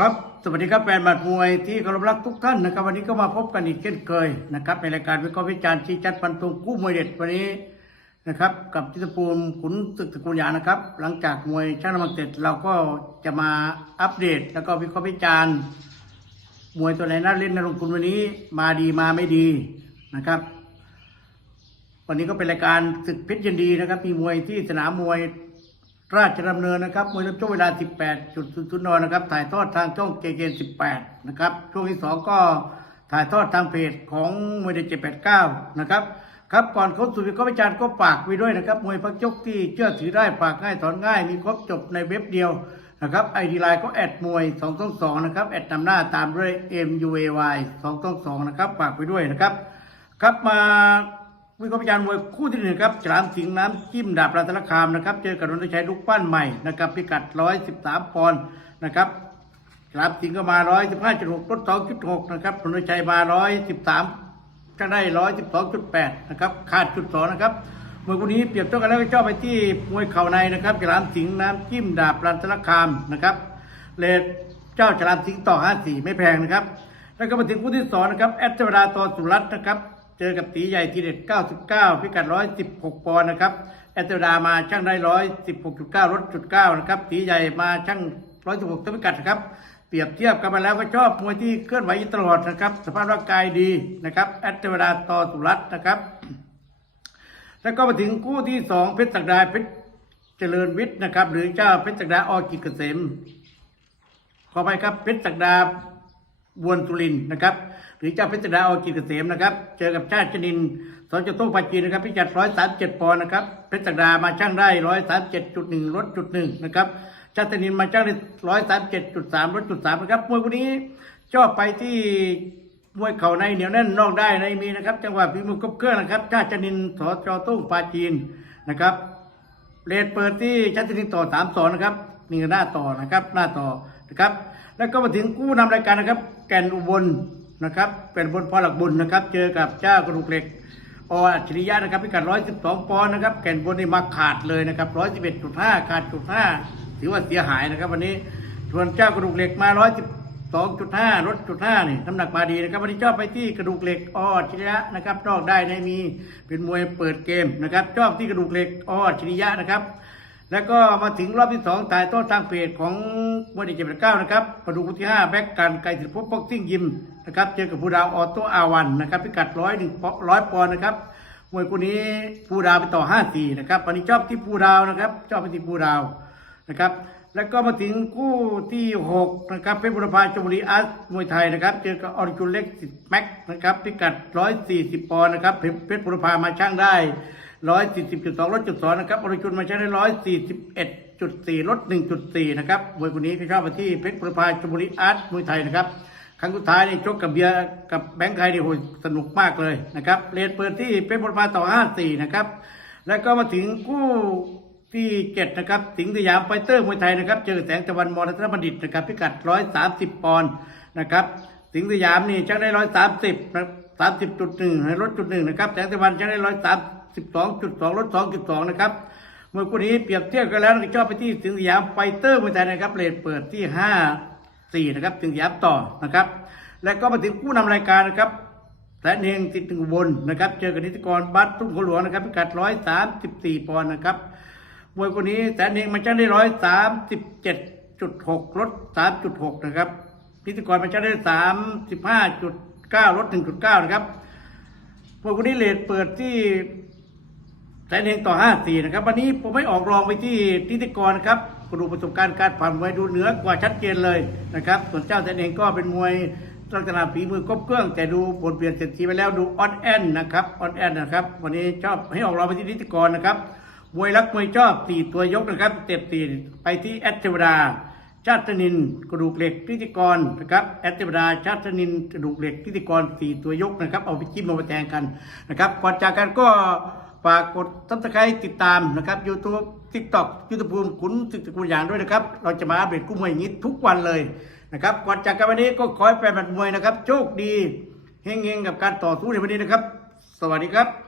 ครับ สวัสดีครับแฟนบัตรมวยที่เคารพรักทุกท่านนะครับ วันนี้ก็มาพบกันอีกเช่นเคยนะครับในรายการวิเคราะห์วิจารณ์ชี้ชัดฟันตรงกู้มวยเด็ดวันนี้นะครับ กับจิตรภูมิขุนศึกตระกูลยานะครับ หลังจากมวยช่างน้ำหนักเสร็จเราก็จะมาอัปเดต แล้วก็วิเคราะห์วิจารณ์มวยตัวไหนน่าเล่นน่าลงทุนวันนี้มาดีมาไม่ดีนะครับ วันนี้ก็เป็นรายการศึกเพชรยินดีนะครับ มีมวยที่สนามมวย ราชดำเนินนะครับมวยเริ่มช่วงเวลา 18.00นนะครับ ถ่ายทอดทางช่องเจเจ18 นะครับ ช่วงที่ 2 ก็ถ่ายทอดทางเพจของมวยเด็ด789 นะครับ ครับ ก่อนเข้าสู่วิเคราะห์วิจารณ์ก็ฝากไว้ด้วยนะครับ มวยพักยกที่เชื่อถือได้ฝากง่ายถอนง่าย มีครบจบในเว็บเดียวนะครับไอดีไลน์ก็แอดมวย222นะครับแอดนำหน้าตามด้วย MUAY 222นะครับฝากไว้ด้วยนะครับ ครับมา วิเคราะห์วิจารณ์มวยคู่ที่หนึ่งครับฉลามสิงห์น้ำจิ้มดาบรัตนคามนะครับ เจอกับนนทชัยลูกปั้นใหม่นะครับพิกัด 113 ปอนด์นะครับฉลามสิงห์ก็มา 115.6ลด2.6นะครับนนทชัยมา 113ก็ได้ 112.8 นะครับ ขาดจุดสองนะครับมวยคู่นี้เปรียบเท่ากันแล้วก็ชอบไปที่มวยเข่าในนะครับฉลามสิงห์น้ำจิ้มดาบรัตนคามนะครับเลดเจ้าฉลามสิงห์ต่อ 54 ไม่แพงนะครับ แล้วก็มาถึงคู่ที่สองนะครับแอดเจวดาต่อสุรัตน์นะครับ เจอกับตีใหญ่ทีเด็ด 99 พิกัด 116 ปอนด์นะครับ แอดเจวดามาช่างได้ 116.9ลดจุด9นะครับ ตีใหญ่มาช่าง 116ตัวพิกัดนะครับ เปรียบเทียบกันมาแล้วก็ชอบมวยที่เคลื่อนไหวตลอดนะครับ สภาพร่างกายดีนะครับ แอดเจวดาต่อสุรัตน์นะครับ แล้วก็มาถึงคู่ที่สองเพชรศักดาเพชรเจริญวิทย์นะครับ หรือเจ้าเพชรศักดาออกิจเกษมขอไปครับเพชรศักดาบวนสุรินนะครับ หรือเจ้าเพชรดาอกิจเกษมนะครับ เจอกับชาติชนินสอนจโต้ปาจีนนะครับพิกัดร้อยสามเจ็ดปอนด์นะครับ เพชรดามาช่างได้ร้อยสามเจ็ดจุดหนึ่งลดจุดหนึ่งนะครับชาติชนินมาช่างได้ร้อยสามเจ็ดจุดสามลดจุดสามนะครับมวยคู่นี้ชอบไปที่มวยเข่าในเหนียวแน่นนอกได้ในมีนะครับ จังหวะฝีมือคบเครื่องนะครับชาติชนินสอจอตุ้งปาจีนนะครับเลดเปิดที่ชัดชนินต่อสามสองนะครับนี่หน้าต่อนะครับหน้าต่อนะครับ แล้วก็มาถึงคู่นำรายการนะครับ แก่นอุบล นะครับ เป็นบนพอหลักบุญนะครับ เจอกับเจ้ากระดูกเหล็กออัจฉริยะนะครับพิกัด112ปอนด์นะครับแก่นบนนี่มาขาดเลยนะครับ111.5ขาดจุด5ถือว่าเสียหายนะครับ วันนี้ส่วนเจ้ากระดูกเหล็กมา112.5ลดจุด5นี่น้ำหนักมาดีนะครับ วันนี้ชอบไปที่กระดูกเหล็กออัจฉริยะนะครับนอกได้ในมีเป็นมวยเปิดเกมนะครับชอบที่กระดูกเหล็กออัจฉริยะนะครับ แล้วก็มาถึงรอบที่สองถ่ายต้นทางเพจของมวยเด็กเจ็ดเก้านะครับมาดูคู่ที่ห้าแบ็กกันไก่สิทธิพบ็อกซิ่งยิมนะครับเจอกับผู้ดาวออโต้อาวันนะครับพิกัดร้อยหนึ่งร้อยปอนด์นะครับมวยคู่นี้ผู้ดาวไปต่อห้าสี่นะครับวันนี้ชอบที่ผู้ดาวนะครับชอบไปที่ผู้ดาวนะครับแล้วก็มาถึงคู่ที่หกนะครับเพชรบุรพาชมบุรีอาร์ตมวยไทยนะครับ เจอกับออริจุเล็กสิแม็กนะครับพิกัดร้อยสี่สิบปอนด์นะครับเพชรเพชรบุรพามาช่างได้ ร้อยสี่สิบจุดสองลดจุดสองนะครับอริจุนมาใช้ได้ร้อยสี่สิบเอ็ดจุดสี่ลดหนึ่งจุดสี่นะครับมวยคนนี้ที่ชอบมาที่เพชรประภาชมบุรีอาร์ตมวยไทยนะครับครั้งสุดท้ายนี่ชกกับเบียร์กับแบงค์ไทยนี่โหสนุกมากเลยนะครับเลนเปิดที่เพชรประภาต่อห้าสี่นะครับ แล้วก็มาถึงคู่ที่เจ็ดนะครับ สิงสยามไฟเตอร์มวยไทยนะครับ เจอแสงตะวันมอรัตนบัณฑิตนะครับ พิกัดร้อยสามสิบปอนด์นะครับ สิงสยามนี่ช่างได้ร้อยสามสิบสามสิบจุดหนึ่งลดจุดหนึ่งนะครับ แสงตะวันช่างได้ร้อยสาม สิบสองจุดสองลดสองจุดสองนะครับเมื่อคู่นี้เปรียบเทียบกันแล้วก็ชอบไปที่สิงห์สยามไฟเตอร์มวยไทยนะครับเลทเปิดที่ห้าสี่นะครับสิงห์สยามต่อนะครับ แล้วก็มาถึงคู่นำรายการนะครับแสนเฮงติดหนึ่งบนนะครับ เจอกับนิติกรบัตรทุ่งขหลวงนะครับพิกัดร้อยสามสิบสี่ปอนด์นะครับมวยคนนี้แสนเฮงมันช่างได้ร้อยสามสิบเจ็ดจุดหกลดสามจุดหกนะครับนิติกรมันช่างได้สามสิบห้าจุดเก้าลดหนึ่งจุดเก้านะครับมวยคนนี้เลทเปิดที่ แสนเฮงต่อห้าสี่นะครับ วันนี้ผมไม่ออกรองไปที่นิติกรนะครับกระดูประสบการณ์การผ่านมวยดูเหนือกว่าชัดเจนเลยนะครับ ส่วนเจ้าแสนเฮงก็เป็นมวยลักษณะฝีมือครบเครื่อง แต่ดูผลเปลี่ยนเสร็จทีไปแล้วดูออนแอนนะครับออนแอนนะครับ วันนี้ชอบให้ออกเราไปที่นิติกรนะครับมวยรักมวยชอบตีตัวยกนะครับเต็บตีไปที่แอดเทวดา ชาตินิน กระดูกเหล็กนิติกรนะครับแอดเทวดา ชาตินิน กระดูกเหล็กนิติกรตีตัวยกนะครับ เอาไปจิ้มเอาไปแทงกันนะครับก่อนจากกันก็ ฝากกดซับสไครต์ติดตามนะครับยูทูบทิกตอกยูทูบภูมิขุนศึกตระกูลอย่างด้วยนะครับ เราจะมาอัปเดตกู้มวยอย่างนี้ทุกวันเลยนะครับก่อนจากกันวันนี้ก็ขอให้แฟนบัตรมวยนะครับ โชคดีเฮงๆกับการต่อสู้ในวันนี้นะครับ สวัสดีครับ